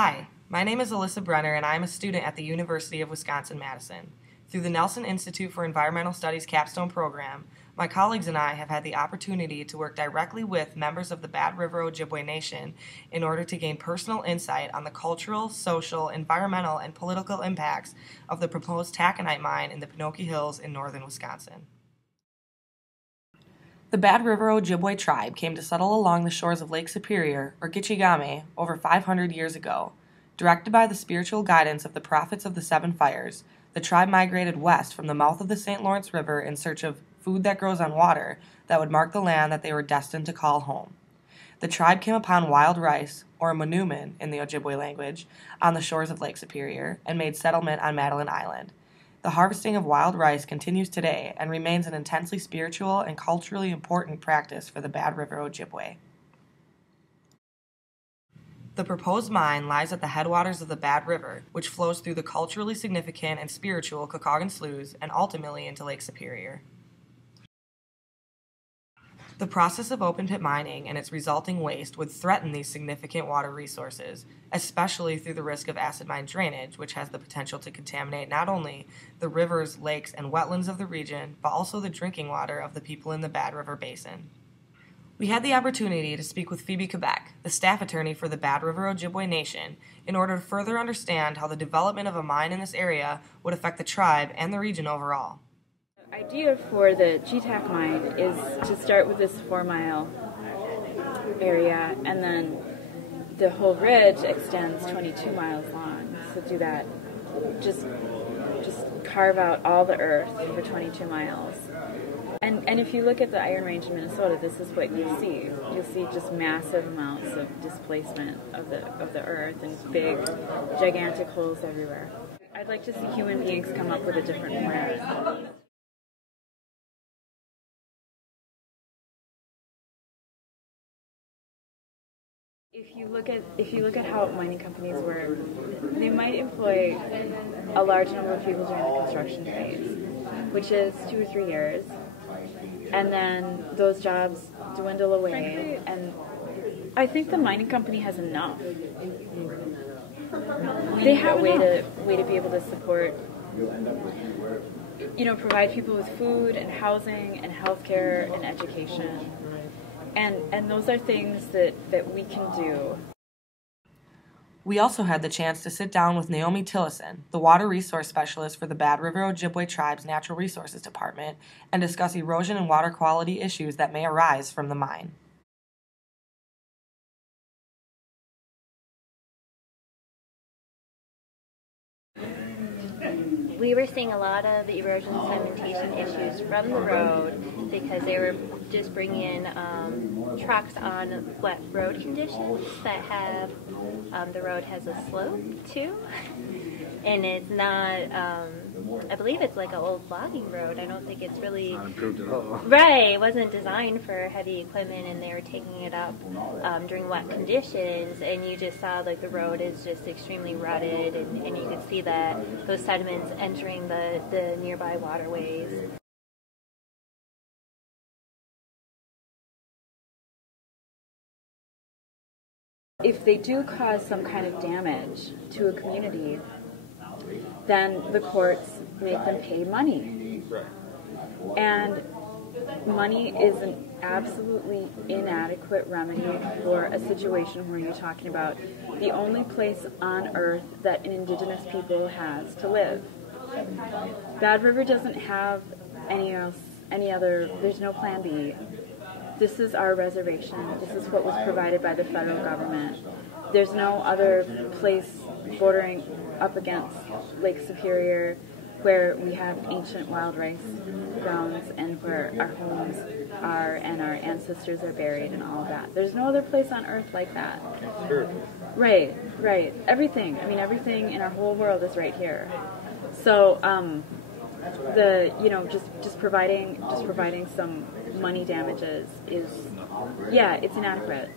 Hi, my name is Alyssa Brenner, and I am a student at the University of Wisconsin-Madison. Through the Nelson Institute for Environmental Studies Capstone program, my colleagues and I have had the opportunity to work directly with members of the Bad River Ojibwe Nation in order to gain personal insight on the cultural, social, environmental, and political impacts of the proposed taconite mine in the Penokee Hills in northern Wisconsin. The Bad River Ojibwe tribe came to settle along the shores of Lake Superior, or Gitchigame, over 500 years ago. Directed by the spiritual guidance of the prophets of the Seven Fires, the tribe migrated west from the mouth of the St. Lawrence River in search of food that grows on water that would mark the land that they were destined to call home. The tribe came upon wild rice, or manumin in the Ojibwe language, on the shores of Lake Superior and made settlement on Madeline Island. The harvesting of wild rice continues today and remains an intensely spiritual and culturally important practice for the Bad River Ojibwe. The proposed mine lies at the headwaters of the Bad River, which flows through the culturally significant and spiritual Kakagan Sloughs and ultimately into Lake Superior. The process of open-pit mining and its resulting waste would threaten these significant water resources, especially through the risk of acid mine drainage, which has the potential to contaminate not only the rivers, lakes, and wetlands of the region, but also the drinking water of the people in the Bad River Basin. We had the opportunity to speak with Phoebe Quebec, the staff attorney for the Bad River Ojibwe Nation, in order to further understand how the development of a mine in this area would affect the tribe and the region overall. The idea for the GTAC mine is to start with this 4-mile area, and then the whole ridge extends 22 miles long. So do that, just carve out all the earth for 22 miles. And if you look at the Iron Range in Minnesota, this is what you see. You'll see just massive amounts of displacement of the earth and big, gigantic holes everywhere. I'd like to see human beings come up with a different plan. If you look at how mining companies work, they might employ a large number of people during the construction phase, which is 2 or 3 years, and then those jobs dwindle away. And I think the mining company has enough. They have a way to be able to support, provide people with food and housing and healthcare and education. And those are things that we can do. We also had the chance to sit down with Naomi Tillison, the water resource specialist for the Bad River Ojibwe Tribe's Natural Resources Department, and discuss erosion and water quality issues that may arise from the mine. We were seeing a lot of erosion sedimentation issues from the road because they were just bringing in trucks on wet road conditions that have, the road has a slope too, and it's not, I believe it's like an old logging road. I don't think it's really improved at all. Right, it wasn't designed for heavy equipment, and they were taking it up during wet conditions, and you just saw like the road is just extremely rutted, and you could see that those sediments entering the nearby waterways. If they do cause some kind of damage to a community, then the courts make them pay money. And money is an absolutely inadequate remedy for a situation where you're talking about the only place on earth that an indigenous people has to live. Bad River doesn't have any other, there's no plan B. This is our reservation. This is what was provided by the federal government. There's no other place bordering up against Lake Superior where we have ancient wild rice grounds and where our homes are and our ancestors are buried and all of that. There's no other place on earth like that. Sure. Right. Everything. I mean, everything in our whole world is right here. So, just providing some money damages is, it's inadequate.